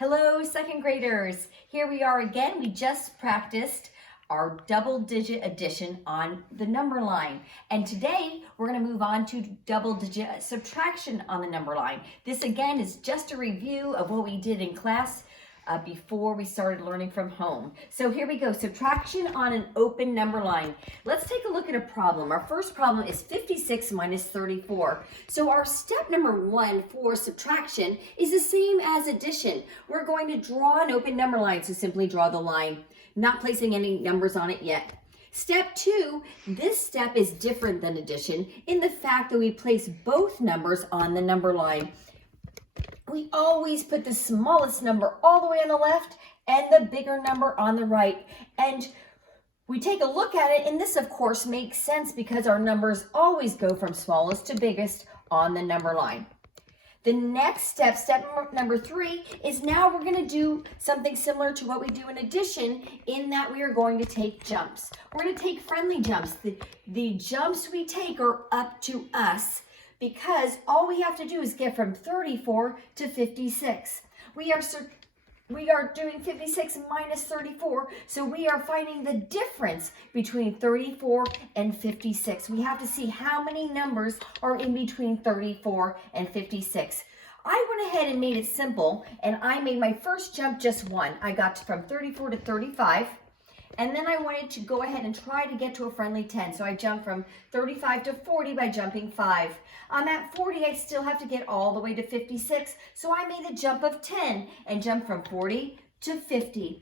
Hello, second graders. Here we are again. We just practiced our double-digit addition on the number line. And today we're going to move on to double-digit subtraction on the number line. This again is just a review of what we did in class before we started learning from home. So here we go, subtraction on an open number line. Let's take a look at a problem. Our first problem is 56 minus 34. So our step number one for subtraction is the same as addition. We're going to draw an open number line, so simply draw the line, not placing any numbers on it yet. Step two, this step is different than addition in the fact that we place both numbers on the number line. We always put the smallest number all the way on the left and the bigger number on the right. And we take a look at it, and this of course makes sense because our numbers always go from smallest to biggest on the number line. The next step, number three, is now we're going to do something similar to what we do in addition, in that we are going to take jumps. We're going to take friendly jumps. The jumps we take are up to us, because all we have to do is get from 34 to 56. We are doing 56 minus 34, so we are finding the difference between 34 and 56. We have to see how many numbers are in between 34 and 56. I went ahead and made it simple, and I made my first jump just one. I got from 34 to 35. And then I wanted to go ahead and try to get to a friendly 10. So I jumped from 35 to 40 by jumping 5. I'm at 40, I still have to get all the way to 56. So I made a jump of 10 and jumped from 40 to 50.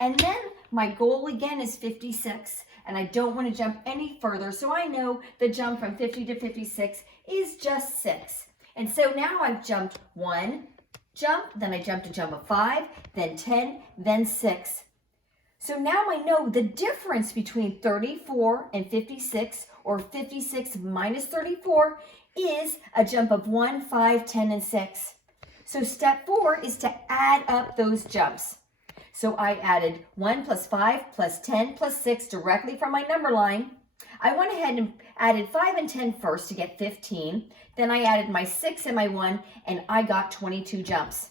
And then my goal again is 56. And I don't want to jump any further. So I know the jump from 50 to 56 is just 6. And so now I've jumped one jump, then I jumped a jump of 5, then 10, then 6. So now I know the difference between 34 and 56, or 56 minus 34, is a jump of 1, 5, 10, and 6. So step 4 is to add up those jumps. So I added 1 plus 5 plus 10 plus 6 directly from my number line. I went ahead and added 5 and 10 first to get 15. Then I added my 6 and my 1, and I got 22 jumps.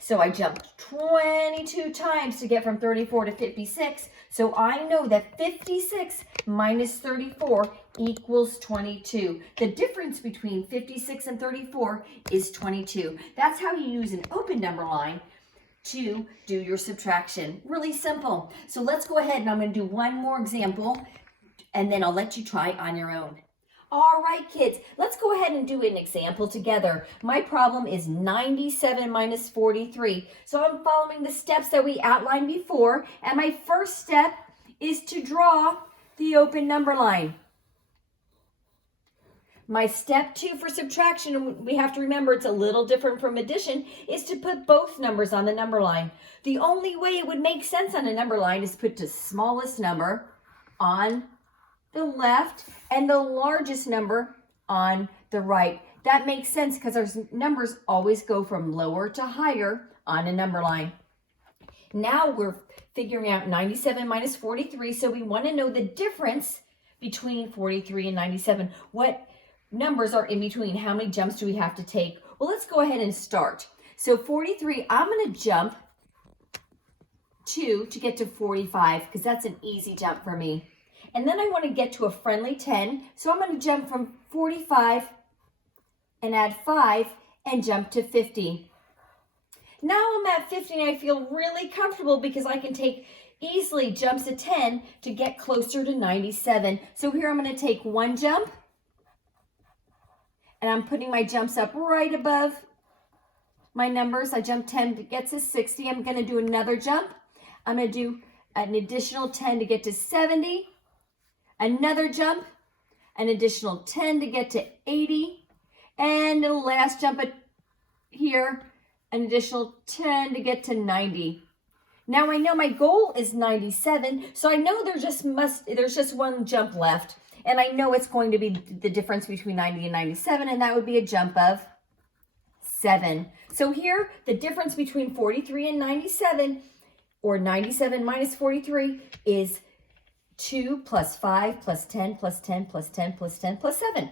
So I jumped 22 times to get from 34 to 56. So I know that 56 minus 34 equals 22. The difference between 56 and 34 is 22. That's how you use an open number line to do your subtraction. Really simple. So let's go ahead, and I'm going to do one more example, and then I'll let you try on your own. All right, kids, let's go ahead and do an example together. My problem is 97 minus 43. So I'm following the steps that we outlined before, and my first step is to draw the open number line. My step 2 for subtraction, and we have to remember it's a little different from addition, is to put both numbers on the number line. The only way it would make sense on a number line is to put the smallest number on the left and the largest number on the right. That makes sense because our numbers always go from lower to higher on a number line. Now we're figuring out 97 minus 43, so we want to know the difference between 43 and 97. What numbers are in between? How many jumps do we have to take? Well, let's go ahead and start. So 43, I'm going to jump 2 to get to 45 because that's an easy jump for me. And then I want to get to a friendly 10, so I'm going to jump from 45 and add 5 and jump to 50. Now I'm at 50 and I feel really comfortable because I can take easily jumps of 10 to get closer to 97. So here I'm going to take one jump, and I'm putting my jumps up right above my numbers. I jumped 10 to get to 60. I'm going to do another jump. I'm going to do an additional 10 to get to 70. Another jump, an additional 10 to get to 80, and the last jump here, an additional 10 to get to 90. Now I know my goal is 97, so I know there's just one jump left, and I know it's going to be the difference between 90 and 97, and that would be a jump of 7. So here, the difference between 43 and 97, or 97 minus 43, is 2 plus 5 plus 10 plus 10 plus 10 plus 10 plus 7.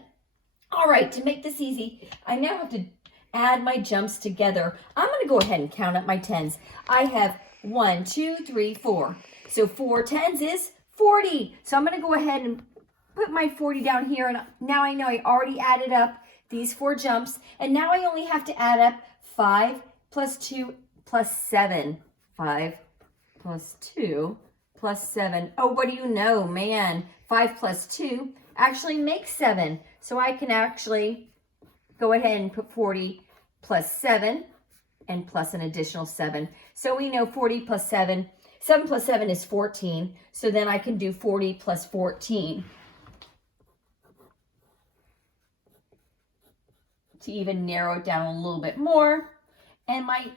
All right, to make this easy, I now have to add my jumps together. I'm going to go ahead and count up my tens. I have 1, 2, 3, 4. So 4 tens is 40. So I'm going to go ahead and put my 40 down here. And now I know I already added up these 4 jumps. And now I only have to add up 5 plus 2 plus 7. 5 plus 2 plus 7. Oh, what do you know, man? 5 plus 2 actually makes 7. So I can actually go ahead and put 40 plus 7 and plus an additional 7. So we know 40 plus 7, 7 plus 7 is 14. So then I can do 40 plus 14 to even narrow it down a little bit more. And my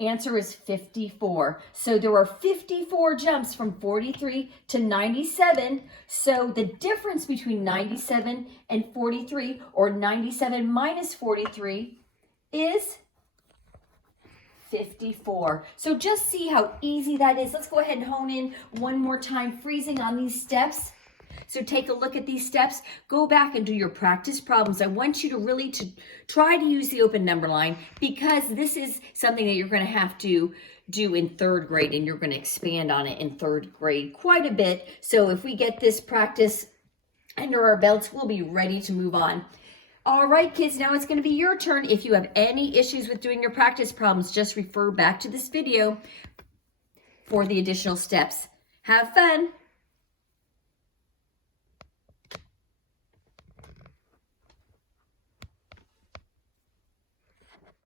answer is 54. So there were 54 jumps from 43 to 97. So the difference between 97 and 43, or 97 minus 43, is 54. So just see how easy that is. Let's go ahead and hone in one more time, freezing on these steps. So take a look at these steps. Go back and do your practice problems. I want you to really try to use the open number line, because this is something that you're going to have to do in 3rd grade, and you're going to expand on it in 3rd grade quite a bit. So if we get this practice under our belts, we'll be ready to move on. All right, kids, now it's going to be your turn. If you have any issues with doing your practice problems, just refer back to this video for the additional steps. Have fun.